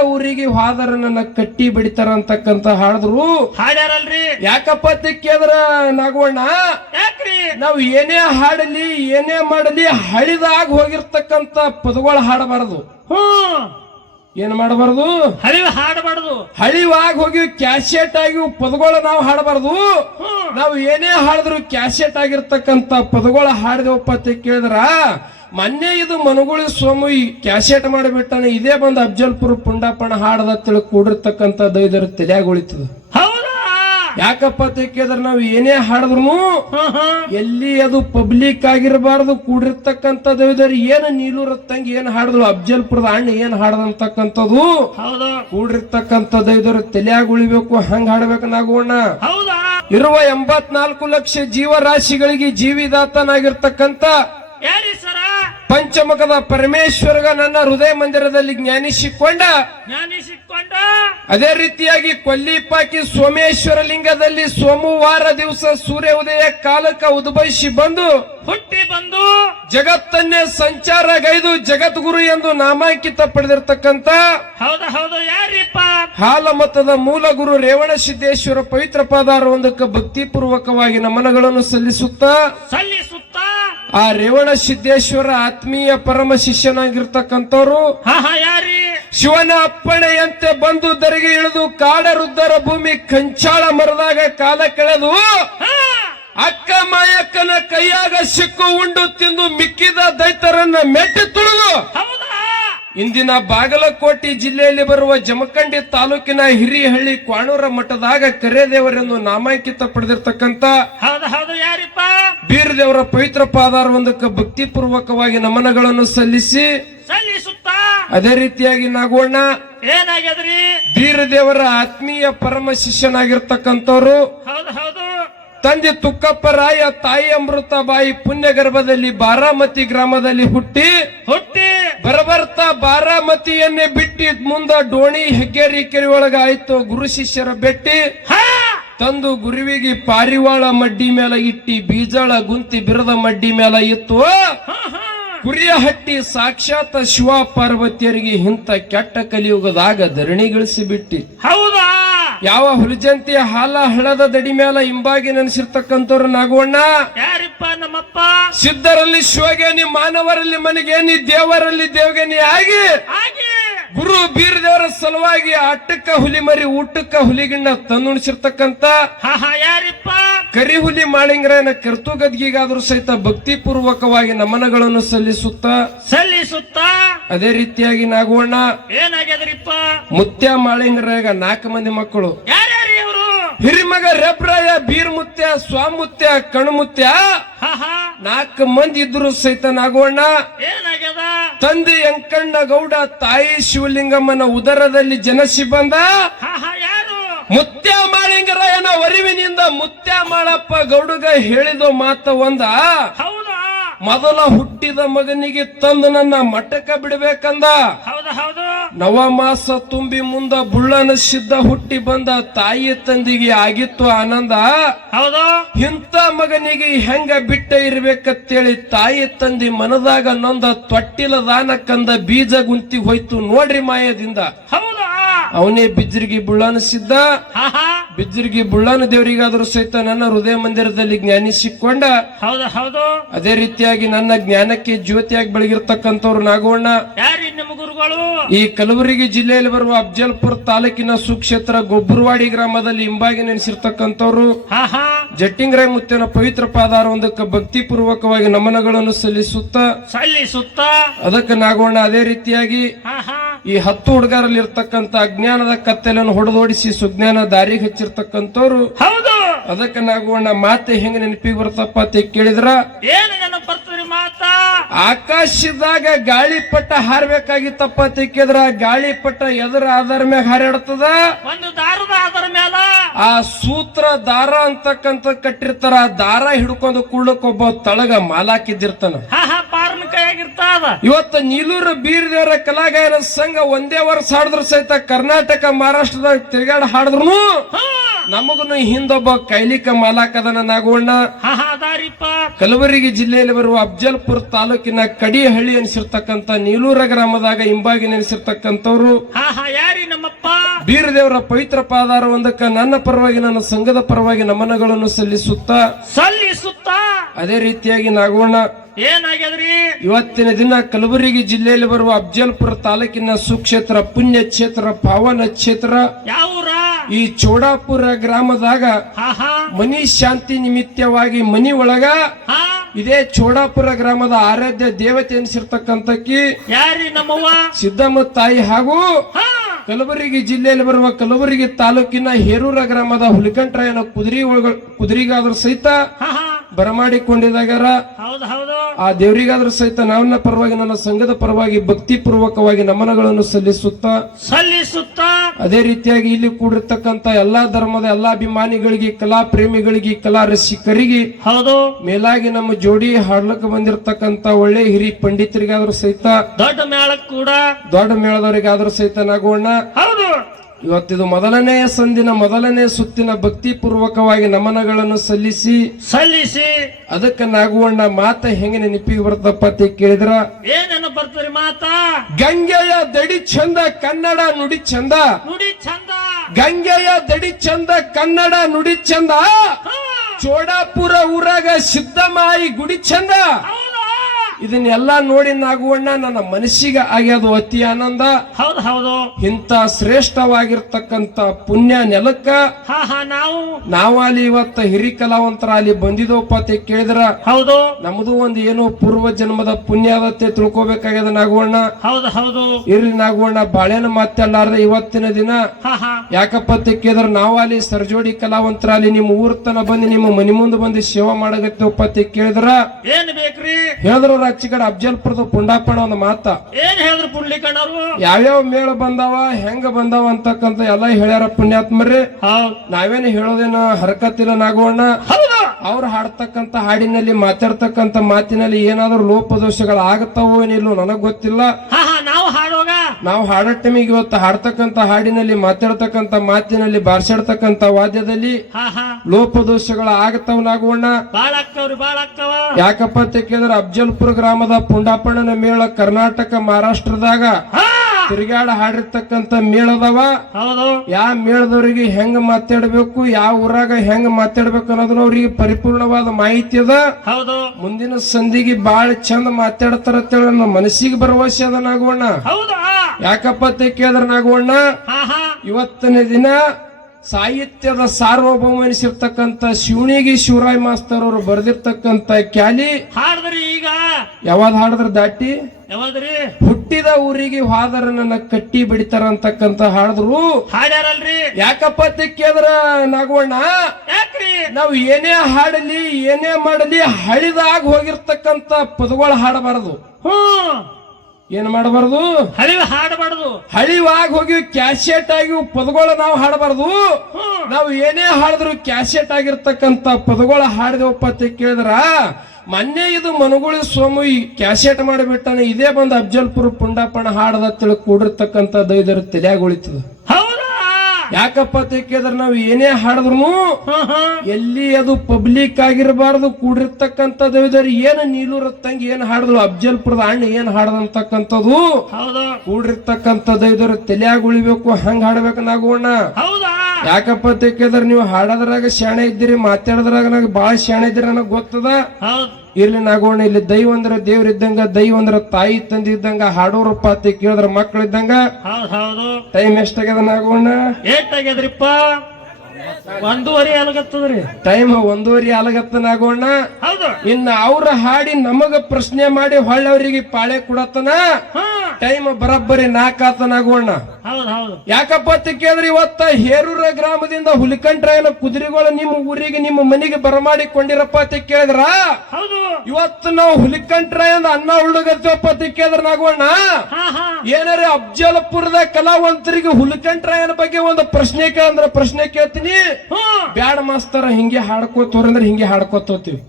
ಊರಿಗೆ ಹಾದರ ನನ್ನ ಕಟ್ಟಿ ಬಿಡಿತಾರ ಅಂತಕ್ಕಂತ ಹಾಡಿದ್ರು. ಹಾಡ್ಯಾರಲ್ರಿ? ಯಾಕಪ್ಪ ತಿಕ್ಕಿದ್ರ ಕೇಳಿದ್ರ ನಾಗವಣ್ಣ? ಯಾಕ್ರಿ? ನಾವು ಏನೇ ಹಾಡಲಿ ಏನೇ ಮಾಡಲಿ ಹಳಿದಾಗ ಹೋಗಿರ್ತಕ್ಕಂತ ಪದಗಳ ಹಾಡಬಾರದು. ಹ್ಮ್. ಏನ್ ಮಾಡಬಾರದು? ಹಳಿವ ಹಾಡಬಾರದು. ಹಳಿವಾಗ ಹೋಗಿ ಕ್ಯಾಸೆಟ್ ಆಗಿ ಪದಗಳ ನಾವು ಹಾಡಬಾರದು. ನಾವು ಏನೇ ಹಾಡಿದ್ರು ಕ್ಯಾಸೆಟ್ ಆಗಿರ್ತಕ್ಕಂತ ಪದಗಳ ಹಾಡಿದವಪ್ಪ ಅಂತ ಕೇಳಿದ್ರ ಮೊನ್ನೆ ಇದು ಮನಗುಳಿ ಸ್ವಾಮಿ ಈ ಕ್ಯಾಸೆಟ್ ಮಾಡಿಬಿಟ್ಟಾನೆ ಇದೇ ಬಂದು ಅಫ್ಜಲ್ಪುರ ಪುಂಡಾಪಣ ಹಾಡದ ತಿಳಿ ಕೂಡಿರ್ತಕ್ಕಂತ ದೈದರ ತಲೆಯಾಗ ಉಳಿತದ. ಯಾಕಪ್ಪ ಅಂತ ಕೇಳಿದ್ರ ನಾವು ಏನೇ ಹಾಡಿದ್ರು ಎಲ್ಲಿ ಅದು ಪಬ್ಲಿಕ್ ಆಗಿರಬಾರ್ದು ಕೂಡಿರ್ತಕ್ಕಂಥ ದೈವದವ್ರು ಏನು ನೀಲೂರ ತಂಗಿ ಏನ್ ಹಾಡಿದ್ರು ಅಫ್ಜಲ್ಪುರದ ಅಣ್ಣ ಏನ್ ಹಾಡದಂತಕ್ಕಂಥದ್ದು ಕೂಡಿರ್ತಕ್ಕಂತ ಕೂಡಿರ್ತಕ್ಕಂಥ ದೈವದವ್ರು ತಲೆಯಾಗ ಉಳಿಬೇಕು ಹಂಗ ಹಾಡ್ಬೇಕು ನಾಗೋಣ ಹೌದಾ? ಇರುವ ಎಂಬತ್ನಾಲ್ಕು ಲಕ್ಷ ಜೀವರಾಶಿಗಳಿಗೆ ಜೀವಿದಾತನಾಗಿರ್ತಕ್ಕಂಥ ಪಂಚಮುಖದ ಪರಮೇಶ್ವರಗ ನನ್ನ ಹೃದಯ ಮಂದಿರದಲ್ಲಿ ಜ್ಞಾನಿಸಿಕೊಂಡ ಜ್ಞಾನಿಸಿಕೊಂಡ. ಅದೇ ರೀತಿಯಾಗಿ ಕೊಲ್ಲಿಪಾಕಿ ಸೋಮೇಶ್ವರ ಲಿಂಗದಲ್ಲಿ ಸೋಮವಾರ ದಿವಸ ಸೂರ್ಯ ಉದಯ ಕಾಲಕ್ಕ ಉದ್ಭವಿಸಿ ಬಂದು ಹುಟ್ಟಿ ಬಂದು ಜಗತ್ತನ್ನೇ ಸಂಚಾರಗೈದು ಜಗದ್ಗುರು ಎಂದು ನಾಮಾಂಕಿತ ಪಡೆದಿರ್ತಕ್ಕಂತ ಹೌದ ಹೌದು ಯಾರಿಪ್ಪ? ಹಾಲಮತದ ಮೂಲ ಗುರು ರೇವಣ ಸಿದ್ದೇಶ್ವರ ಪವಿತ್ರ ಪಾದಾರ ಒಂದಕ್ಕೆ ಭಕ್ತಿಪೂರ್ವಕವಾಗಿ ನಮನಗಳನ್ನು ಸಲ್ಲಿಸುತ್ತಾ ಸಲ್ಲಿಸುತ್ತ ಆ ರೇವಣ ಸಿದ್ದೇಶ್ವರ ಆತ್ಮೀಯ ಪರಮ ಶಿಷ್ಯನಾಗಿರ್ತಕ್ಕಂಥವ್ರು ಶಿವನ ಅಪ್ಪಣೆಯಂತೆ ಬಂದು ದರಿಗೆ ಇಳಿದು ಕಾಡ ರುದ್ದರ ಭೂಮಿ ಕಂಚಾಳ ಮರದಾಗ ಕಾಲ ಕಳೆದು ಅಕ್ಕ ಮಾಯಕ್ಕನ ಕೈಯಾಗ ಸಿಕ್ಕು ಉಂಡು ತಿಂದು ಮಿಕ್ಕಿದ ದೈತರನ್ನ ಮೆಟ್ಟಿ ತುಳಿದು ಇಂದಿನ ಬಾಗಲಕೋಟೆ ಜಿಲ್ಲೆಯಲ್ಲಿ ಬರುವ ಜಮಖಂಡಿ ತಾಲೂಕಿನ ಹಿರಿಹಳ್ಳಿ ಕ್ವಾಣೂರ ಮಠದಾಗ ಕರೆದೇವರೆಂದು ನಾಮಾಂಕಿತ ಪಡೆದಿರ್ತಕ್ಕಂಥ ಹೌದು ಹೌದು ಯಾರಿಪ್ಪ? ಬೀರದೇವರ ಪವಿತ್ರ ಪಾದಾರ ಒಂದಕ್ಕೆ ಭಕ್ತಿಪೂರ್ವಕವಾಗಿ ನಮನಗಳನ್ನು ಸಲ್ಲಿಸಿ ಸಲ್ಲಿಸುತ್ತ ಅದೇ ರೀತಿಯಾಗಿ ನಾಗೋಣ ಏನಾಗ್ಯದ್ರಿ? ಬೀರದೇವರ ಆತ್ಮೀಯ ಪರಮ ಶಿಷ್ಯನಾಗಿರ್ತಕ್ಕಂಥವ್ರು. ತಂದೆ ತುಕ್ಕಪ್ಪ ತುಕ್ಕಪ್ಪರಾಯ ತಾಯಿ ಅಮೃತಬಾಯಿ ಪುಣ್ಯ ಗರ್ಭದಲ್ಲಿ ಬಾರಾಮತಿ ಗ್ರಾಮದಲ್ಲಿ ಹುಟ್ಟಿ ಹುಟ್ಟಿ ಬರಬರ್ತಾ ಬಾರಾಮತಿಯನ್ನೇ ಬಿಟ್ಟಿ ಮುಂದ ಡೋಣಿ ಹೆಗ್ಗೇರಿ ಕೆರೆ ಒಳಗ ಆಯ್ತು ಗುರು ಶಿಷ್ಯರ ಬೆಟ್ಟಿ ತಂದು ಗುರುವಿಗೆ ಪಾರಿವಾಳ ಮಡ್ಡಿ ಮೇಲೆ ಇಟ್ಟಿ ಬೀಜಾಳ ಗುಂತಿ ಬಿರದ ಮಡ್ಡಿ ಮೇಲೆ ಇತ್ತು. ಕುರಿಯ ಹಟ್ಟಿ ಸಾಕ್ಷಾತ್ ಶಿವ ಪಾರ್ವತಿಯರಿಗೆ ಇಂಥ ಕೆಟ್ಟ ಕಲಿಯುಗದಾಗ ಧರಣಿಗಿಳಿಸಿ ಬಿಟ್ಟಿ. ಹೌದಾ? ಯಾವ ಹುಲಿಜಂತಿ ಹಾಲ ಹಳದ ದಡಿ ಮೇಲೆ ಹಿಂಬಾಗಿ ನೆನೆಸಿರ್ತಕ್ಕಂಥವ್ರು ನಾಗವಣ್ಣ? ಯಾರಿಪ್ಪ ನಮ್ಮಪ್ಪ? ಸಿದ್ಧರಲ್ಲಿ ಶಿವಗೇನಿ ಮಾನವರಲ್ಲಿ ಮನೆಗೇನಿ ದೇವರಲ್ಲಿ ದೇವಗೇನಿ ಆಗಿ ಗುರು ಬೀರದೇವರ ಸಲುವಾಗಿ ಅಟ್ಟಕ್ಕ ಹುಲಿ ಮರಿ ಊಟಕ್ಕ ಹುಲಿಗಿಣ್ಣ ತಂದುಣಿಸಿರ್ತಕ್ಕಂತ ಹಾ ಹಾ ಯಾರಿಪ್ಪ? ಕರಿ ಹುಲಿ ಮಾಳಿಂಗರನ ಕರ್ತು ಗದ್ಗಿಗಾದ್ರೂ ಸಹಿತ ಭಕ್ತಿ ಪೂರ್ವಕವಾಗಿ ನಮನಗಳನ್ನು ಸಲ್ಲಿಸುತ್ತ ಸಲ್ಲಿಸುತ್ತ? ಅದೇ ರೀತಿಯಾಗಿ ನಾಗುವಣ್ಣ ಏನಾಗ್ಯದ್ರಿಪ್ಪ? ಮುತ್ಯ ಮಾಳಿಂಗರಾಗ ನಾಲ್ಕು ಮಂದಿ ಮಕ್ಕಳು. ಹಿರಿಮಗ ರೆಬ್ರಾಯ ಬೀರ್ಮುತ್ಯ ಸ್ವಾಮುತ್ಯ ಕಣ್ಮುತ್ಯ ನಾಲ್ಕು ಮಂದಿ ಇದ್ರು ಸಹಿತ ನಾಗವಣ್ಣ. ಏನಾಗ್ಯದ ತಂದೆ ಎಂಕಣ್ಣ ಗೌಡ ತಾಯಿ ಶಿವಲಿಂಗಮ್ಮನ ಉದರದಲ್ಲಿ ಜನಸಿ ಬಂದ ಮುತ್ಯ ಮಾಳಿಂಗರಾಯನ ಒರಿವಿನಿಂದ ಮುತ್ಯ ಮಾಳಪ್ಪ ಗೌಡಗ ಹೇಳಿದ ಮಾತ ಒಂದ. ಹೌದಾ? ಮೊದಲ ಹುಟ್ಟಿದ ಮಗನಿಗೆ ತಂದು ನನ್ನ ಮಟ್ಟಕ್ಕ ಬಿಡಬೇಕಂದ. ಹೌದು ಹೌದು. ನವಮಾಸ ತುಂಬಿ ಮುಂದ ಬುಳ್ಳನ ಸಿದ್ಧ ಹುಟ್ಟಿ ಬಂದ ತಾಯಿ ತಂದಿಗೆ ಆಗಿತ್ತು ಆನಂದ. ಹೌದು? ಇಂಥ ಮಗನಿಗೆ ಹೆಂಗ ಬಿಟ್ಟ ಇರ್ಬೇಕಂತೇಳಿ ತಾಯಿ ತಂದಿ ಮನದಾಗ ನೊಂದ ತೊಟ್ಟಿಲ ದಾನಕ್ಕಂದ ಬೀಜ ಗುಂತಿ ಹೋಯ್ತು ನೋಡ್ರಿ ಮಾಯದಿಂದ. ಹೌದಾ? ಅವನೇ ಬಿಜ್ರಿಗೆ ಬುಳ್ಳಾನಿಸಿದ್ದ ಹಾ ಹಾ ಬುಳ್ಳನ ದೇವರಿಗಾದರೂ ಸಹಿತ ನನ್ನ ಹೃದಯ ಮಂದಿರದಲ್ಲಿ ಜ್ಞಾನಿಸಿಕೊಂಡ ಹೌದು ಹೌದು. ಅದೇ ರೀತಿಯಾಗಿ ನನ್ನ ಜ್ಞಾನಕ್ಕೆ ಜ್ಯೋತಿಯಾಗಿ ಬೆಳಗಿರ್ತಕ್ಕಂಥವ್ರು ನಿಮ್ಮ ಗುರುಗಳು ಈ ಕಲಬುರಗಿ ಜಿಲ್ಲೆಯಲ್ಲಿ ಬರುವ ಅಫ್ಜಲ್ಪುರ್ ತಾಲೂಕಿನ ಸುಕ್ಷೇತ್ರ ಗೊಬ್ಬರವಾಡಿ ಗ್ರಾಮದಲ್ಲಿ ಹಿಂಬಾಗಿ ನೆನೆಸಿರ್ತಕ್ಕಂಥವ್ರು. ಜಟ್ಟಿಂಗ್ರಾಯ್ ಮುತ್ತಿನ ಪವಿತ್ರ ಪಾದಾರ ಒಂದಕ್ಕೆ ಭಕ್ತಿ ಪೂರ್ವಕವಾಗಿ ನಮನಗಳನ್ನು ಸಲ್ಲಿಸುತ್ತ. ಸಲ್ಲಿಸುತ್ತ. ಅದಕ್ಕೆ ನಾಗೋಣ ಅದೇ ರೀತಿಯಾಗಿ ಈ ಹತ್ತು ಹುಡುಗರಲ್ಲಿ ಇರ್ತಕ್ಕಂಥ ಅಜ್ಞಾನದ ಕತ್ತಲೆಯನ್ನು ಹೊಡೆದೋಡಿಸಿ ಸುಜ್ಞಾನ ದಾರಿಗೆ ಹಚ್ಚಿರ್ತಕ್ಕಂಥವ್ರು. ಹೌದು. ಅದಕ್ಕೆ ನಾಗುವಣ್ಣ ಮಾತೆ ಹೆಂಗ ನೆನಪಿಗೆ ಬರ್ತಪ್ಪ ಅಂತ ಕೇಳಿದ್ರ? ಏನು ಗಾಳಿ ಪಟ್ಟ ಮಾತಾ? ಆಕಾಶದಾಗ ಗಾಳಿಪಟ ಹಾರ್ಬೇಕಾಗಿತ್ತಪ್ಪ ಅಂತ ಕೇಳಿದ್ರ? ಗಾಳಿಪಟ ಎದರ ಆಧಾರ ಮ್ಯಾಗ ಹಾರಾಡ್ತದ? ಒಂದು ದಾರದ ಅದರ ಮೇಲ ಆ ಸೂತ್ರ ದಾರ ಅಂತಕ್ಕಂಥ ಕಟ್ಟಿರ್ತಾರ ಆ ದಾರ ಹಿಡ್ಕೊಂಡು ಒಬ್ಬ ತಳಗ ಮಾಲಾಕಿದ್ದಿರ್ತಾನ ಹಾ ಹಾ ಇವತ್ತು ನೀಲೂರು ಬೀರದೇವರ ಕಲಾಗಾಯನ ಸಂಘ ಒಂದೇ ವರ್ಷ ಹಾಡಿದ್ರು ಸಹಿತ ಕರ್ನಾಟಕ ಮಹಾರಾಷ್ಟ್ರದಾಗ ತಿರುಗಾಡ ಹಾಡಿದ್ರು ನಮಗನು ಹಿಂದೊಬ್ಬ ಕೈಲಿಕ ಮಾಲಾಕದನ ನಾಗೋಣ ಕಲಬುರಗಿ ಜಿಲ್ಲೆಯಲ್ಲಿ ಬರುವ ಅಫ್ಜಲ್ಪುರ ತಾಲೂಕಿನ ಕಡಿಹಳ್ಳಿ ಅನಿಸಿರ್ತಕ್ಕಂಥ ನೀಲೂರ ಗ್ರಾಮದಾಗ ಹಿಂಬಾಗಿ ಹಾ ಯಾರಿ ಬೀರದೇವರ ಪವಿತ್ರ ಪಾದಾರ ಒಂದಕ್ಕ ನನ್ನ ಪರವಾಗಿ ನನ್ನ ಸಂಘದ ಪರವಾಗಿ ನಮನಗಳನ್ನು ಸಲ್ಲಿಸುತ್ತಾ. ಸಲ್ಲಿಸುತ್ತ? ಅದೇ ರೀತಿಯಾಗಿ ನಾಗೋಣ ಏನಾಗ್ಯದ್ರಿ? ಇವತ್ತಿನ ದಿನ ಕಲಬುರಗಿ ಜಿಲ್ಲೆಯಲ್ಲಿ ಬರುವ ಅಫಜಲ್ಪುರ ತಾಲೂಕಿನ ಸುಕ್ಷೇತ್ರ ಪುಣ್ಯ ಕ್ಷೇತ್ರ ಪಾವನ ಕ್ಷೇತ್ರ ಯಾವೂರ? ಈ ಚೋಡಾಪುರ ಗ್ರಾಮದಾಗ ಮನಿ ಶಾಂತಿ ನಿಮಿತ್ತವಾಗಿ ಮನಿ ಒಳಗ ಇದೇ ಚೋಡಾಪುರ ಗ್ರಾಮದ ಆರಾಧ್ಯ ದೇವತೆ ಎನಿಸಿರ್ತಕ್ಕಂಥಕ್ಕಿ ಯಾರಿ ನಮ್ಮವ್ವ? ಸಿದ್ದಮ್ಮ ತಾಯಿ ಹಾಗೂ ಕಲಬುರಗಿ ಜಿಲ್ಲೆಯಲ್ಲಿ ಬರುವ ಕಲಬುರಗಿ ತಾಲೂಕಿನ ಹೇರೂರ ಗ್ರಾಮದ ಹುಲಿಕಂಟ್ರಾಯನ ಕುದುರೆ ಒಳಗ ಕುದುರೆಗಾದ್ರೂ ಸಹಿತ ಬರಮಾಡಿಕೊಂಡಿದಾಗಾರ ಹೌದು ಹೌದು. ಆ ದೇವರಿಗಾದ್ರೂ ಸಹಿತ ನನ್ನ ಪರವಾಗಿ ನನ್ನ ಸಂಘದ ಪರವಾಗಿ ಭಕ್ತಿ ಪೂರ್ವಕವಾಗಿ ನಮನಗಳನ್ನು ಸಲ್ಲಿಸುತ್ತಾ? ಸಲ್ಲಿಸುತ್ತ. ಅದೇ ರೀತಿಯಾಗಿ ಇಲ್ಲಿ ಕೂಡಿರ್ತಕ್ಕಂತ ಎಲ್ಲಾ ಧರ್ಮದ ಎಲ್ಲಾ ಅಭಿಮಾನಿಗಳಿಗೆ ಕಲಾ ಪ್ರೇಮಿಗಳಿಗೆ ಕಲಾ ರಸಿಕರಿಗೆ ಹೌದು. ಮೇಲಾಗಿ ನಮ್ಮ ಜೋಡಿ ಹಾಡ್ಲಕ್ಕೆ ಬಂದಿರತಕ್ಕಂತ ಒಳ್ಳೆ ಹಿರಿ ಪಂಡಿತರಿಗಾದ್ರೂ ಸಹಿತ ದೊಡ್ಡ ಮೇಳಕ್ ಕೂಡ. ದೊಡ್ಡ ಮೇಳದವರಿಗಾದ್ರೂ ಸಹಿತ ನಾಗೋಣ ಹೌದು ಇವತ್ತಿದು ಮೊದಲನೆಯ ಸಂದಿನ ಮೊದಲನೇ ಸುತ್ತಿನ ಭಕ್ತಿ ಪೂರ್ವಕವಾಗಿ ನಮನಗಳನ್ನು ಸಲ್ಲಿಸಿ ಸಲ್ಲಿಸಿ. ಅದಕ್ಕೆ ನಾಗುವಣ್ಣ ಮಾತ ಹೆಂಗೆ ನೆನಪಿಗೆ ಬರ್ತಪ್ಪ ಅಂತ ಕೇಳಿದ್ರ? ಏನೇನು ಬರ್ತೀರಿ ಮಾತಾ? ಗಂಗೆಯ ದಡಿ ಚಂದ ಕನ್ನಡ ನುಡಿ ಚಂದ. ನುಡಿ ಚಂದ. ಗಂಗೆಯ ದಡಿ ಚಂದ ಕನ್ನಡ ನುಡಿ ಚಂದ. ಚೋಡಾಪುರ ಊರಾಗ ಸಿದ್ದಮಾಯಿ ಗುಡಿ ಚಂದ. ಇದನ್ನೆಲ್ಲ ನೋಡಿ ನಾಗುವಣ್ಣ ನನ್ನ ಮನಸ್ಸಿಗೆ ಆಗ್ಯದು ಅತಿ ಆನಂದ. ಹೌದು ಹೌದು. ಇಂತ ಶ್ರೇಷ್ಠವಾಗಿರ್ತಕ್ಕಂಥ ಪುಣ್ಯ ನೆಲಕ್ಕ ಹಾ ಹಾ ನಾವು. ನಾವ ಅಲ್ಲಿ ಇವತ್ತ ಹಿರಿ ಕಲಾವಂತರ ಅಲ್ಲಿ ಬಂದಿದವಪ್ಪ ಅಂತ ಕೇಳಿದ್ರ? ಹೌದು. ನಮ್ದು ಒಂದು ಏನೋ ಪೂರ್ವ ಜನ್ಮದ ಪುಣ್ಯ ಅದತ್ತೆ ತಿಳ್ಕೊಬೇಕಾಗ್ಯದ ನಾಗವಣ್ಣ? ಹೌದು ಹೌದು. ಇರ್ಲಿ ನಾಗವಣ್ಣ ಬಾಳೆನ ಮಾತಾಡಲಾರ್ದ ಇವತ್ತಿನ ದಿನ. ಹಾ ಹಾ. ಯಾಕಪ್ಪ ಅಂತ ಕೇಳಿದ್ರ ನಾವು ಅಲ್ಲಿ ಸರ್ಜೋಡಿ ಕಲಾವಂತರ ಅಲ್ಲಿ ನಿಮ್ಮ ಊರ್ತನ ಬಂದು ನಿಮ್ಮ ಮನಿ ಮುಂದೆ ಬಂದು ಸೇವಾ ಮಾಡಗತ್ತೆ ಅಂತ ಕೇಳಿದ್ರ? ಏನ್ ಬೇಕ್ರಿ? ಹೇಳಿದ್ರು ಕಡೆ ಅಫ್ಜಲ್ಪುರದ ಪುಂಡಾಪಣ ಒಂದು ಮಾತ. ಏನ್ ಹೇಳಿದ್ರು ಪುಂಡ್ಲಿಕಣ್ಣರು ಯಾವ್ಯಾವ ಮೇಳ ಬಂದಾವ ಹೆಂಗ ಬಂದಾವ ಅಂತಕ್ಕಂತ ಎಲ್ಲ ಹೇಳ್ಯಾರ ಪುಣ್ಯಾತ್ಮರಿ ನಾವೇನು ಹೇಳೋದೇನ ಹರಕತ್ತಿಲ್ಲ ಹೌದು? ಅವ್ರು ಹಾಡ್ತಕ್ಕಂತ ಹಾಡಿನಲ್ಲಿ ಮಾತಾಡ್ತಕ್ಕಂತ ಮಾತಿನಲ್ಲಿ ಏನಾದ್ರೂ ಲೋಪದೋಷಗಳು ಆಗತ್ತವೋ ಏನಿಲ್ಲೋ ನನಗ್ ಗೊತ್ತಿಲ್ಲ. ನಾವು ಹಾಡೋ ಟೈಮಿಗೆ ಇವತ್ತು ಹಾಡ್ತಕ್ಕಂತ ಹಾಡಿನಲ್ಲಿ ಮಾತಾಡ್ತಕ್ಕಂತ ಮಾತಿನಲ್ಲಿ ಬಾರ್ಸಾಡ್ತಕ್ಕಂತ ವಾದ್ಯದಲ್ಲಿ ಲೋಪದೋಷಗಳು ಅಕ್ಕವ್ರಿ ಯಾಕಪ್ಪ ಅಂತ ಕೇಳಿದ್ರೆ ಅಫ್ಜಲ್ಪುರ ಗ್ರಾಮದ ಪುಂಡಾಪಣ್ಣನ ಮೇಳ ಕರ್ನಾಟಕ ಮಹಾರಾಷ್ಟ್ರದಾಗ ತಿರುಗಾಡ ಹಾಡಿರ್ತಕ್ಕಂತ ಮೇಳದವ. ಯಾವ ಮೇಳದವ್ರಿಗೆ ಹೆಂಗ್ ಮಾತಾಡ್ಬೇಕು ಯಾವ ಊರಾಗ ಹೆಂಗ್ ಮಾತಾಡ್ಬೇಕು ಅನ್ನೋದನ್ನ ಅವ್ರಿಗೆ ಪರಿಪೂರ್ಣವಾದ ಮಾಹಿತಿ ಅದ. ಮುಂದಿನ ಸಂಧಿಗೆ ಬಾಳ ಚಂದ ಮಾತಾಡ್ತಾರ ನನ್ನ ಮನಸ್ಸಿಗೆ ಭರವಸೆ ಅದ ನಾಗವಣ್ಣ. ಹೌದಾ. ಯಾಕಪ್ಪ ಕೇಳಿದ್ರ ನಾಗವಣ್ಣ ಇವತ್ತಿನ ದಿನ ಸಾಹಿತ್ಯದ ಸಾರ್ವಭೌಮ ಎನಿಸಿರ್ತಕ್ಕಂಥ ಶಿವಣಿಗಿ ಶಿವರಾಯ್ ಮಾಸ್ತರ್ ಅವರು ಬರೆದಿರ್ತಕ್ಕಂಥ ಕ್ಯಾಲಿ. ಹಾಡಿದ್ರಿ ಈಗ. ಯಾವಾಗ ಹಾಡಿದ್ರ ದಾಟಿ? ಹುಟ್ಟಿದ ಊರಿಗೆ ಹಾದರ ನನ್ನ ಕಟ್ಟಿ ಬಿಡಿತಾರ ಅಂತಕ್ಕಂತ ಹಾಡಿದ್ರು. ಹಾಡ್ಯಾರಲ್ರಿ. ಯಾಕಪ್ಪ ತಿಕ್ಕಿದ್ರ ನಾಗವಣ್ಣ ಯಾಕ್ರಿ? ನಾವು ಏನೇ ಹಾಡಲಿ ಏನೇ ಮಾಡಲಿ ಹಳಿದಾಗ ಹೋಗಿರ್ತಕ್ಕಂತ ಪದಗಳು ಹಾಡಬಾರದು. ಹ್ಮ್. ಏನ್ ಮಾಡಬಾರದು? ಹಳಿವ ಹಾಡಬಾರ್ದು. ಹಳಿವಾಗ ಹೋಗಿ ಕ್ಯಾಸೆಟ್ ಆಗಿ ಪದಗಳು ನಾವು ಹಾಡಬಾರದು. ನಾವು ಏನೇ ಹಾಡಿದ್ರು ಕ್ಯಾಸೆಟ್ ಆಗಿರ್ತಕ್ಕಂತ ಪದಗಳು ಹಾಡಿದವಪ್ಪ ಅಂತ ಕೇಳಿದ್ರ ಮೊನ್ನೆ ಇದು ಮನುಗುಳಿ ಸೋಮು ಈ ಕ್ಯಾಸೆಟ್ ಮಾಡಿಬಿಟ್ಟಾನೆ ಇದೇ ಬಂದು ಅಫ್ಜಲ್ಪುರ ಪುಂಡಾಪಣ ಹಾಡದ ತಿಳಿ ಕೂಡಿರ್ತಕ್ಕಂತ ದೈದರ ತಲೆಯಾಗ ಉಳಿತದ. ಯಾಕಪ್ಪ ಕೇಳಿದ್ರ ನಾವು ಏನೇ ಹಾಡಿದ್ರು ಎಲ್ಲಿ ಅದು ಪಬ್ಲಿಕ್ ಆಗಿರಬಾರ್ದು ಕೂಡಿರ್ತಕ್ಕಂಥ ದೈದರ್ ಏನು ನೀಲೂರ ತಂಗಿ ಏನ್ ಹಾಡಿದ್ರು ಅಫ್ಜಲ್ಪುರದ ಅಣ್ಣ ಏನ್ ಹಾಡದಂತಕ್ಕಂಥದ್ದು ಕೂಡಿರ್ತಕ್ಕಂತ ಕೂಡಿರ್ತಕ್ಕಂಥ ದೈದರ ತಲೆಯಾಗ ಉಳಿಬೇಕು ಹಂಗ ಹಾಡ್ಬೇಕು ನಾಗೋಣ ಯಾಕಪ್ಪ ಕೇಳಿದ್ರೆ ನೀವು ಹಾಡೋದ್ರಾಗ ಶಾಣೆ ಇದ್ದೀರಿ ಮಾತಾಡೋದ್ರಾಗ ನನಗೆ ಬಹಳ ಶಾಣೆ ಇದ್ದೀರಿ ನನಗೆ ಗೊತ್ತದ? ಇರ್ಲಿ ನಾಗೋಣ ಇಲ್ಲಿ ದೈವ ಅಂದ್ರ ದೇವ್ರ ಇದ್ದಂಗ ದೈವ ಅಂದ್ರ ತಾಯಿ ತಂದಿದ್ದಂಗ ಹಾಡೋರಪ್ಪ ಅಂತ ಕೇಳಿದ್ರ ಮಕ್ಳು ಇದ್ದಂಗ ಹೌದ್. ಹೌದು ಟೈಮ್ ಎಷ್ಟಾಗ್ಯದ ನಾಗೋಣ ಎಷ್ಟಾಗ್ಯದ್ರಿಪ್ಪ ಒಂದೂವರೆ ಅಲಗತ್ತದ್ರಿ ಟೈಮ್ ಒಂದೂವರೆ ಅಲಗತ್ತ ನಾಗೋಣ ಇನ್ನ ಅವ್ರ ಹಾಡಿ ನಮಗ ಪ್ರಶ್ನೆ ಮಾಡಿ ಹೊಳ್ಳವರಿಗೆ ಪಾಳೆ ಕೊಡತನ ಹಾ. ಟೈಮ್ ಬರಬ್ಬರಿ ನಾಕಾತನಾಗೋಣ ಯಾಕಪ್ಪ ಕೇಳಿದ್ರೆ ಇವತ್ತ ಹೇರೂರ ಗ್ರಾಮದಿಂದ ಹುಲಿಕಂಟ್ರಾಯನ ಕುದುರೆಗಳು ನಿಮ್ಮ ಊರಿಗೆ ನಿಮ್ಮ ಮನೆಗೆ ಬರಮಾಡಿಕೊಂಡಿರಪ್ಪ ಅಂತ ಕೇಳಿದ್ರ? ಇವತ್ತು ನಾವು ಹುಲಿಕಂಟ್ರಾಯಂದ ಅನ್ನ ಉಳ್ಳಗತ್ತೇವಪ್ಪ ಅಂತ ಕೇಳಿದ್ರ ನಾಗೋಣ ಏನಾರ ಅಫ್ಜಲ್ಪುರದ ಕಲಾವಂತರಿಗೆ ಹುಲಿಕಂಟ್ರಾಯನ ಬಗ್ಗೆ ಒಂದು ಪ್ರಶ್ನೆ ಕೇಳಂದ್ರ ಪ್ರಶ್ನೆ ಕೇಳ್ತೀನಿ. ಬ್ಯಾಡ ಮಾಸ್ತರ ಹಿಂಗೆ ಹಾಡ್ಕೋತವ್ರಂದ್ರೆ ಹಿಂಗೆ ಹಾಡ್ಕೋತೀವಿ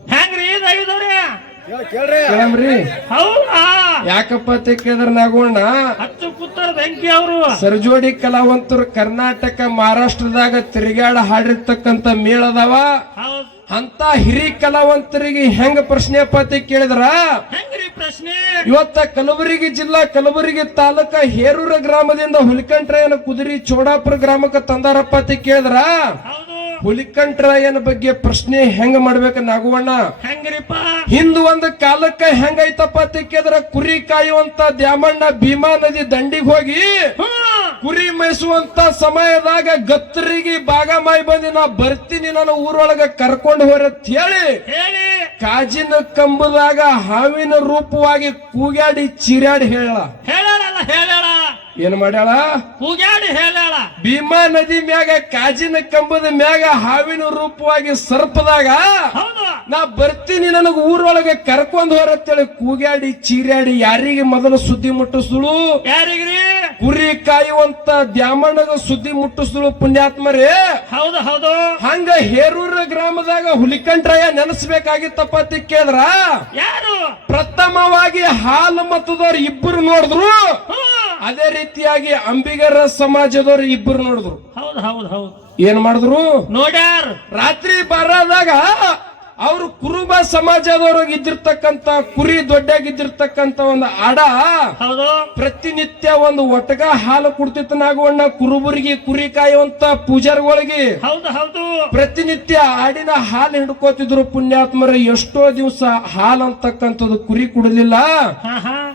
ಕೇಳಮ್ರಿ. ಹೌದಾ? ಯಾಕಪ್ಪ ಅಂತ ಕೇಳಿದ್ರ ನಾಗೋಣ ಹತ್ತು ಕುತ್ತರ ಬೆಂಕಿ ಅವರು? ಸರ್ಜೋಡಿ ಕಲಾವಂತರು ಕರ್ನಾಟಕ ಮಹಾರಾಷ್ಟ್ರದಾಗ ತಿರುಗಾಡ ಹಾಡಿರ್ತಕ್ಕಂತ ಮೇಳದವ ಹೌದ್. ಅಂತ ಹಿರಿ ಕಲಾವಂತರಿಗೆ ಹೆಂಗ ಪ್ರಶ್ನೆ ಪತಿ ಕೇಳಿದ್ರ? ಹೆಂಗ್ರಿ ಪ್ರಶ್ನೆ? ಇವತ್ತ ಕಲಬುರಗಿ ಜಿಲ್ಲಾ ಕಲಬುರಗಿ ತಾಲೂಕ ಹೇರೂರ ಗ್ರಾಮದಿಂದ ಹುಲಿಕಂಟ್ರಾಯನ ಕುದುರಿ ಚೋಡಾಪುರ ಗ್ರಾಮಕ್ಕೆ ತಂದಾರಪ್ಪ ಅಂತ ಕೇಳಿದ್ರ? ಹೌದು ಹುಲಿಕಂಟ್ರಾಯನ ಬಗ್ಗೆ ಪ್ರಶ್ನೆ ಹೆಂಗ ಮಾಡ್ಬೇಕ ನಾಗುವಣ್ಣ? ಹೆಂಗ್ರಿಪ್ಪ? ಹಿಂದ ಒಂದು ಕಾಲಕ್ಕ ಹೆಂಗೈತಪ್ಪ ತಿಕ್ಕಿದ್ರ ಕುರಿ ಕಾಯುವಂತ ದ್ಯಾಮಣ್ಣ ಭೀಮಾ ನದಿ ದಂಡಿಗೆ ಹೋಗಿ ಕುರಿ ಮೇಯಿಸುವಂತ ಸಮಯದಾಗ ಗತ್ತರಿಗೆ ಬಾಗಮಾಯಿ ಬಂದಿ ನಾ ಬರ್ತೀನಿ ನಾನು ಊರೊಳಗ ಕರ್ಕೊಂಡು ಹೋರತ್ ಹೇಳಿ ಹೇಳಿ. ಕಾಜಿನ ಕಂಬದಾಗ ಹಾವಿನ ರೂಪವಾಗಿ ಕೂಗ್ಯಾಡಿ ಚಿರಾಡಿ ಹೇಳ ಹೇಳ ಏನ್ ಮಾಡ್ಯಾಳ? ಕೂಗ್ಯಾಡಿ ಹೇಳ ಭೀಮಾ ನದಿ ಮ್ಯಾಗ ಕಾಜಿನ ಕಂಬದ ಮ್ಯಾಗ ಹಾವಿನ ರೂಪವಾಗಿ ಸರ್ಪದಾಗ ಹೌದು. ನಾ ಬರ್ತೀನಿ ನನಗ ಊರೊಳಗೆ ಕರ್ಕೊಂಡ್ ಹೊರತ್ತೇಳಿ ಕೂಗ್ಯಾಡಿ ಚೀರ್ಯಾಡಿ ಯಾರಿಗೆ ಮೊದಲು ಸುದ್ದಿ ಮುಟ್ಟಿಸ್ದಳು? ಯಾರಿಗ್ರಿ? ಕುರಿ ಕಾಯುವಂತ ದ್ಯಾಮಣ್ಣಗ ಸುದ್ದಿ ಮುಟ್ಟಿಸ್ದಳು ಪುಣ್ಯಾತ್ಮರೇ? ಹೌದು ಹೌದು. ಹಂಗ ಹೇರೂರ ಗ್ರಾಮದಾಗ ಹುಲಿಕಂಡ್ರಯ್ಯ ನೆನೆಸ್ಬೇಕಾಗಿತ್ತಪ್ಪ ಅಂತ ಕೇಳಿದ್ರ? ಯಾರು? ಪ್ರಥಮವಾಗಿ ಹಾಲು ಮತ್ತದವ್ರು ಇಬ್ಬರು ನೋಡಿದ್ರು. ಅದೇ ರೀತಿಯಾಗಿ ಅಂಬಿಗರ ಸಮಾಜದವ್ರು ಇಬ್ಬರು ನೋಡಿದ್ರು. ಹೌದು ಹೌದು ಹೌದು. ಏನ್ ಮಾಡಿದ್ರು? ನೋಡ್ಯಾರ. ರಾತ್ರಿ ಬರದಾಗ ಅವರು ಕುರುಬ ಸಮಾಜದವ್ರಿಗೆ ಇದ್ದಿರ್ತಕ್ಕಂತ ಕುರಿ ದೊಡ್ಡಾಗಿದ್ದಿರ್ತಕ್ಕಂತ ಒಂದು ಅಡ ಹೌದು. ಪ್ರತಿನಿತ್ಯ ಒಂದು ಒಟಗ ಹಾಲು ಕುಡ್ತಿತ್ತು ನಾಗವಣ್ಣ ಕುರುಬರಿಗೆ ಕುರಿ ಕಾಯುವಂತ ಪೂಜಾರಿಗಳಿಗೆ. ಹೌದು ಹೌದು. ಪ್ರತಿನಿತ್ಯ ಆಡಿನ ಹಾಲು ಹಿಡ್ಕೋತಿದ್ರು ಪುಣ್ಯಾತ್ಮರ ಎಷ್ಟೋ ದಿವಸ ಹಾಲು ಅಂತಕ್ಕಂಥದ್ದು ಕುರಿ ಕುಡಲಿಲ್ಲ.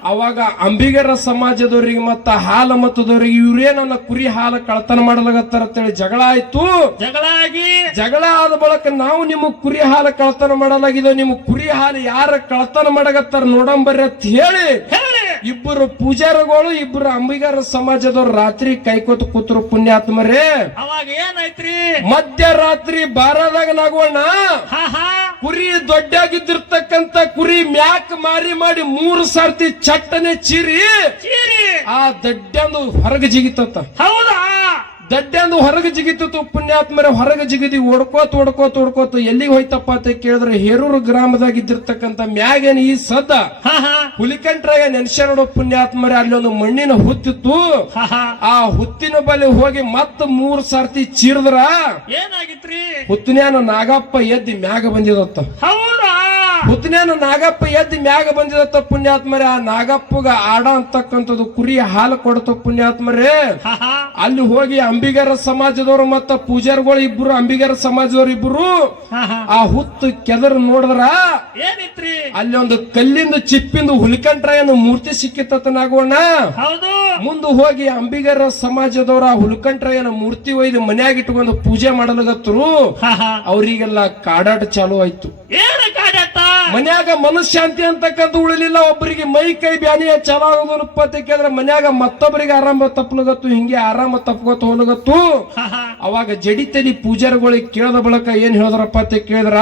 ಅವಾಗ ಅಂಬಿಗರ ಸಮಾಜದವರಿಗೆ ಮತ್ತ ಹಾಲ ಮತ್ತದವರಿಗೆ ಇವ್ರೇ ನನ್ನ ಕುರಿ ಹಾಲ ಕಳತನ ಮಾಡಲಾಗತ್ತಾರ ಅಂತೇಳಿ ಜಗಳ ಆಯ್ತು. ಜಗಳ ಆಗಿ ಜಗಳ ಆದ ಬಳಿಕ ನಾವು ನಿಮ್ಮ ಕುರಿ ಹಾಲ ಕಳತನ ಮಾಡಲಾಗಿದೆ ನಿಮ್ಮ ಕುರಿ ಹಾಲು ಯಾರ ಕಳತನ ಮಾಡಗತ್ತಾರ ನೋಡಂಬರ್ರಿ ಅಂತ ಹೇಳಿ ಇಬ್ಬರು ಪೂಜಾರಿಗಳು ಇಬ್ಬರು ಅಂಬಿಗರ ಸಮಾಜದವ್ರು ರಾತ್ರಿ ಕೈಕೋತ ಕೂತರು ಪುಣ್ಯಾತ್ಮರೇ. ಅವಾಗ ಏನಾಯ್ತ್ರಿ? ಮಧ್ಯರಾತ್ರಿ ಬಾರದಾಗ ನಾಗೋಣ ಹಾ. ಕುರಿ ದೊಡ್ಡಾಗಿದ್ದಿರ್ತಕ್ಕಂತ ಕುರಿ ಮ್ಯಾಕ್ ಮಾರಿ ಮಾಡಿ ಮೂರು ಸರ್ತಿ ಚಟ್ಟನೆ ಚೀರಿ ಚೀರಿ. ಆ ದೊಡ್ಡ ಹೊರಗೆ ಜಿಗಿತ ಹೌದಾ? ದಡ್ಡಂದು ಹೊರಗೆ ಜಿಗಿತಿತ್ತು ಪುಣ್ಯಾತ್ಮರ ಹೊರಗೆ ಜಿಗಿದಿ ಓಡ್ಕೋತ ಓಡ್ಕೋತ ಓಡ್ಕೋತ ಎಲ್ಲಿಗೆ ಹೋಯ್ತಪ್ಪ ಅಂತ ಕೇಳಿದ್ರೆ ಹೇರೂರು ಗ್ರಾಮದಾಗ ಇದ್ದಿರ್ತಕ್ಕಂಥ ಮ್ಯಾಗೇನ್ ಈ ಸದ್ದ. ಹುಲಿಕಂಟ್ರಾಗ ಪುಣ್ಯಾತ್ಮರ ಅಲ್ಲಿ ಒಂದು ಮಣ್ಣಿನ ಹುತ್ತಿತ್ತು. ಆ ಹುತ್ತಿನ ಬಳಿ ಹೋಗಿ ಮತ್ತ ಮೂರ್ ಸರ್ತಿ ಚೀರದ್ರ. ಏನಾಗಿತ್ರಿ? ಹುತ್ತಿನ ನಾಗಪ್ಪ ಎದ್ದಿ ಮ್ಯಾಗ ಬಂದಿದತ್ತ ಹೌದಾ? ಹುತ್ತಿನ್ಯಾನ ನಾಗಪ್ಪ ಎದ್ದು ಮ್ಯಾಗ ಬಂದಿದತ್ತ ಪುಣ್ಯಾತ್ಮರೇ? ಆ ನಾಗಪ್ಪಗ ಆಡ ಅಂತಕ್ಕಂಥದ್ದು ಕುರಿ ಹಾಲು ಕೊಡತ ಪುಣ್ಯಾತ್ಮರೇ? ಅಲ್ಲಿ ಹೋಗಿ ಅಂಬಿಗರ ಸಮಾಜದವರು ಮತ್ತ ಪೂಜಾರಿಗಳು ಇಬ್ರು ಅಂಬಿಗರ ಸಮಾಜದವ್ರು ಇಬ್ರು ಆ ಹುತ್ತು ಕೆದರ್ ನೋಡಿದ್ರ ಏನಿತ್ರಿ? ಅಲ್ಲಿ ಒಂದು ಕಲ್ಲಿಂದ ಚಿಪ್ಪಿಂದ ಹುಲಿಕಂಟ್ರಾಯನ ಮೂರ್ತಿ ಸಿಕ್ಕಿತ್ತ ನಾಗೋಣ ಹೌದು. ಮುಂದೆ ಹೋಗಿ ಅಂಬಿಗರ ಸಮಾಜದವರ ಆ ಹುಲಿಕಂಟ್ರಾಯನ ಮೂರ್ತಿ ಒಯ್ದು ಮನ್ಯಾಗ ಇಟ್ಕೊಂಡು ಪೂಜೆ ಮಾಡಲಾಗತ್ತರು ಅವ್ರಿಗೆಲ್ಲ ಕಾಡಾಟ ಚಾಲು ಆಯ್ತು. ಏನ ಮನ್ಯಾಗ ಮನಶಾಂತಿ ಅಂತಕ್ಕಂಥ ಉಳಿಲಿಲ್ಲ ಒಬ್ಬರಿಗೆ ಮೈ ಕೈ ಬ್ಯಾನಿ ಚಲಾಗೋದು ಕೇಳಿದ್ರೆ ಮನ್ಯಾಗ ಮತ್ತೊಬ್ಬರಿಗೆ ಆರಾಮ ತಪ್ಪಲಗತ್ತು ಹಿಂಗೆ ಆರಾಮ ತಪ್ಪಗತ್ತು ಹೋಲಗತ್ತು. ಅವಾಗ ಜಡಿತಲಿ ಪೂಜಾರಿಗಳಿಗೆ ಕೇಳದ ಬಳಕ ಏನ್ ಹೇಳದ್ರಪ್ಪ ಅಂತ ಕೇಳಿದ್ರ?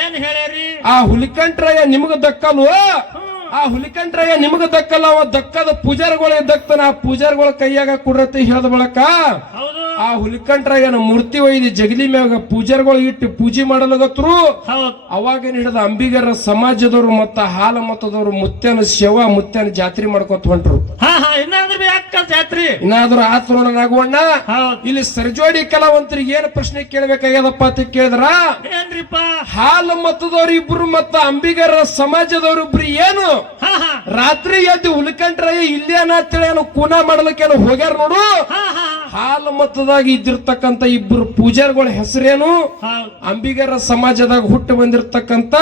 ಏನ್ ಹೇಳ್ಯಾರಿ? ಆ ಹುಲಿಕಂಟ್ರಯ್ಯ ನಿಮಗ ದಕ್ಕಲು ಆ ಹುಲಿಕಂಟ್ರಯ್ಯ ನಿಮಗ ದಕ್ಕಲ್ಲ ಅವ ದಕ್ಕದ ಪೂಜಾರಿಗಳಿಗೆ ದಕ್ತಾನ ಆ ಪೂಜಾರಿಗಳ ಕೈಯಾಗ ಕುಡ್ರತಿ ಹೇಳದ ಬಳಕ. ಹೌದು. ಆ ಹುಲಿಕಂಟ್ರಾಯನ ಮೂರ್ತಿ ಒಯ್ದು ಜಗಲಿ ಮ್ಯಾಗ ಪೂಜಾರಿಗಳು ಇಟ್ಟು ಪೂಜೆ ಮಾಡಲಾಗತ್ರು ಅವಾಗೇನು ಹಿಡಿದ ಅಂಬಿಗರ ಸಮಾಜದವರು ಮತ್ತ ಹಾಲ ಮತದವರು ಮುತ್ಯನ ಶವ ಮುತ್ಯನ ಜಾತ್ರೆ ಮಾಡ್ಕೊತ ಹೊಂಟ್ರು. ಹಾ ಹಾ ಇನ್ನಾದ್ರೂ ಯಾಕ ಜಾತ್ರಿ. ಇನ್ನಾದ್ರೂ ಆತ್ ನೋಡೋಣಾಗುವಣ್ಣ ಹೌದ್. ಇಲ್ಲಿ ಸರ್ಜೋಡಿ ಕಲಾವಂತರಿಗೆ ಏನ್ ಪ್ರಶ್ನೆ ಕೇಳಬೇಕಾಗ್ಯದಪ್ಪ ಅಂತ ಕೇಳಿದ್ರ? ಏನ್ರಿಪ್ಪ? ಹಾಲು ಮತದವರು ಇಬ್ರು ಮತ್ತ ಅಂಬಿಗರ ಸಮಾಜದವರು ಇಬ್ರು ಏನು? ಹಾ ಹಾ. ರಾತ್ರಿ ಎದ್ದು ಹುಲಿಕಂಟ್ರಾಯ ಇಲ್ಲೇನ ಅಂತೇಳಿ ಕೂನ ಮಾಡ್ಲಿಕ್ಕೇನು ಹೋಗ್ಯಾರ ನೋಡು? ಹಾ ಹಾ. ಹಾಲು ಮತದಾಗ ಇದ್ದಿರ್ತಕ್ಕಂತ ಇಬ್ಬರು ಪೂಜಾರಿಗಳ ಹೆಸರೇನು? ಅಂಬಿಗರ ಸಮಾಜದಾಗ ಹುಟ್ಟು ಬಂದಿರತಕ್ಕಂತ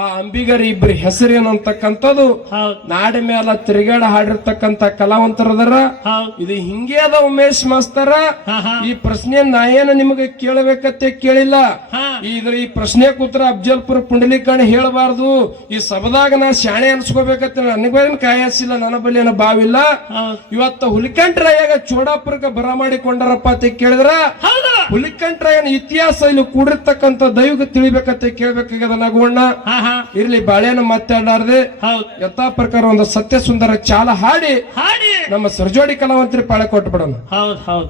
ಆ ಅಂಬಿಗರ ಇಬ್ಬರು ಹೆಸರೇನು ಅಂತಕ್ಕಂಥದ್ದು? ನಾಡ ಮೇಲ ತಿರುಗಾಡ ಹಾಡಿರ್ತಕ್ಕಂತ ಕಲಾವಂತರದಾರ? ಇದು ಹಿಂಗೆ ಅದ ಉಮೇಶ್ ಮಾಸ್ತರ? ಈ ಪ್ರಶ್ನೆ ನಾ ಏನು ನಿಮಗೆ ಕೇಳಬೇಕತ್ತೆ ಕೇಳಿಲ್ಲ? ಇದ್ರ ಈ ಪ್ರಶ್ನೆ ಕೂತ್ರ ಅಫ್ಜಲ್ಪುರ ಪುಂಡಲೀಕರಣ ಹೇಳಬಾರ್ದು. ಈ ಸಭದಾಗ ನಾ ಶಾಣೆ ಅನ್ಸ್ಕೋಬೇಕಂತ ನನಗೇನು ಕಾಯಸಿಲ್ಲ ನನ್ನ ಬಳಿ ಏನೋ ಬಾವಿಲ್ಲ ಇವತ್ತ ಹುಲಿಕಂಟ್ರಾಯಾಗ ಚೋಡಾಪುರಕ್ಕೆ ಬರಮಾಡಿಕೊಂಡಾರಪ್ಪ ಅಂತ ಕೇಳಿದ್ರ? ಹೌದು. ಹುಲಿಕಂಟ್ರಾಯನ ಇತಿಹಾಸ ಇಲ್ಲಿ ಕೂಡಿರ್ತಕ್ಕಂಥ ದೈವಕ್ಕೆ ತಿಳಿಬೇಕಂತ ಕೇಳ್ಬೇಕಾಗ್ಯದ ನಗುವಣ್ಣ? ಹಾ ಹಾ. ಇರ್ಲಿ ಬಾಳೆನ ಮಾತಾಡಾರ್ದೆ ಯಥಾ ಪ್ರಕಾರ ಒಂದು ಸತ್ಯ ಸುಂದರ ಚಾಲ ಹಾಡಿ. ಹಾಡಿ. ನಮ್ಮ ಸರ್ಜೋಡಿ ಕಲಾವಂತರಿ ಪಾಳೆ ಕೊಟ್ಟು ಬಿಡೋಣ ಹೌದು ಹೌದ್.